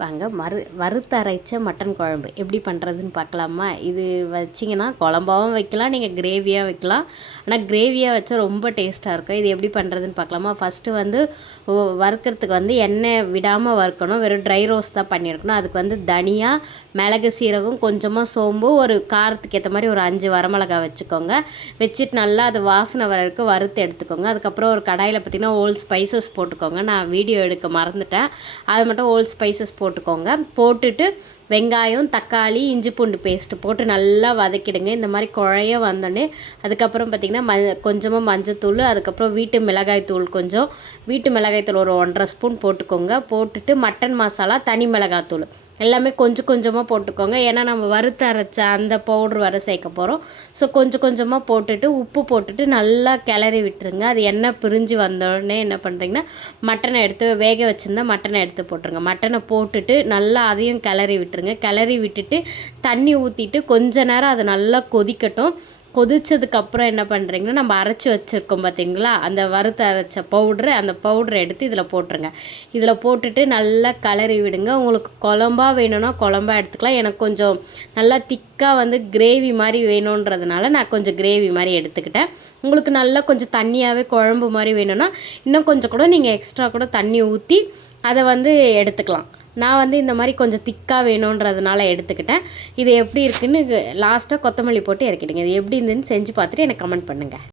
வாங்க வறுத்தரைச்ச மட்டன் குழம்பு எப்படி பண்ணுறதுன்னு பார்க்கலாமா? இது வச்சிங்கன்னா குழம்பாகவும் வைக்கலாம், நீங்கள் கிரேவியாக வைக்கலாம். ஆனால் கிரேவியாக வச்சா ரொம்ப டேஸ்ட்டாக இருக்கும். இது எப்படி பண்ணுறதுன்னு பார்க்கலாமா? ஃபஸ்ட்டு வந்து வறுக்கிறதுக்கு வந்து எண்ணெய் விடாமல் வறுக்கணும். வெறும் ட்ரை ரோஸ்ட் தான் பண்ணியிருக்கணும். அதுக்கு வந்து தனியா, மிளகு, சீரகம், கொஞ்சமாக சோம்பு, ஒரு காரத்துக்கு ஏற்ற மாதிரி ஒரு 5 வரமிளகாய் வச்சுக்கோங்க. வச்சுட்டு நல்லா அது வாசனை வரைக்கும் வறுத்து எடுத்துக்கோங்க. அதுக்கப்புறம் ஒரு கடாயில் பார்த்திங்கன்னா ஹோல் ஸ்பைசஸ் போட்டுக்கோங்க. நான் வீடியோ எடுக்க மறந்துட்டேன், அது மட்டும் ஹோல் ஸ்பைசஸ் போட்டுக்கோங்க. போட்டுட்டு வெங்காயம், தக்காளி, இஞ்சி பூண்டு பேஸ்ட்டு போட்டு நல்லா வதக்கிடுங்க. இந்த மாதிரி குழைய வந்தோடனே அதுக்கப்புறம் பார்த்திங்கன்னா கொஞ்சமாக மஞ்சத்தூள், அதுக்கப்புறம் வீட்டு மிளகாய் தூள், கொஞ்சம் வீட்டு மிளகாய் தூள் ஒரு 1.5 ஸ்பூன் போட்டுக்கோங்க. போட்டுட்டு மட்டன் மசாலா, தனி மிளகாய் தூள் எல்லாமே கொஞ்சம் கொஞ்சமாக போட்டுக்கோங்க. ஏன்னா நம்ம வறுத்து அரைச்ச அந்த பவுட்ரு வர சேர்க்க போகிறோம். ஸோ கொஞ்சம் கொஞ்சமாக போட்டுட்டு உப்பு போட்டுட்டு நல்லா கிளறி விட்டுருங்க. அது எண்ணெய் பிரிஞ்சு வந்தோடனே என்ன பண்ணுறீங்கன்னா மட்டனை எடுத்து வேக வச்சுருந்தா மட்டனை எடுத்து போட்டுருங்க. மட்டனை போட்டுட்டு நல்லா அதையும் கிளறி விட்டுருங்க. கிளறி விட்டுட்டு தண்ணி ஊற்றிட்டு கொஞ்ச நேரம் அதை நல்லா கொதிக்கட்டும். கொதித்ததுக்கப்புறம் என்ன பண்ணுறீங்கன்னா நம்ம அரைச்சி வச்சுருக்கோம் பார்த்திங்களா, அந்த வறுத்து அரைச்ச பவுட்ரு, அந்த பவுட்ரை எடுத்து இதில் போட்டுருங்க. இதில் போட்டுட்டு நல்லா கிளறி விடுங்க. உங்களுக்கு குழம்பா வேணும்னா குழம்பா எடுத்துக்கலாம். எனக்கு கொஞ்சம் நல்லா திக்காக வந்து கிரேவி மாதிரி வேணுன்றதுனால நான் கொஞ்சம் கிரேவி மாதிரி எடுத்துக்கிட்டேன். உங்களுக்கு நல்லா கொஞ்சம் தண்ணியாகவே குழம்பு மாதிரி வேணும்னா இன்னும் கொஞ்சம் கூட நீங்கள் எக்ஸ்ட்ரா கூட தண்ணி ஊற்றி அதை வந்து எடுத்துக்கலாம். நான் வந்து இந்த மாதிரி கொஞ்சம் திக்காக வேணுன்றதுனால எடுத்துக்கிட்டேன். இது எப்படி இருக்குதுன்னு லாஸ்ட்டாக கொத்தமல்லி போட்டு இறக்கிடுங்க. இது எப்படி இருந்துன்னு செஞ்சு பார்த்துட்டு எனக்கு கமெண்ட் பண்ணுங்கள்.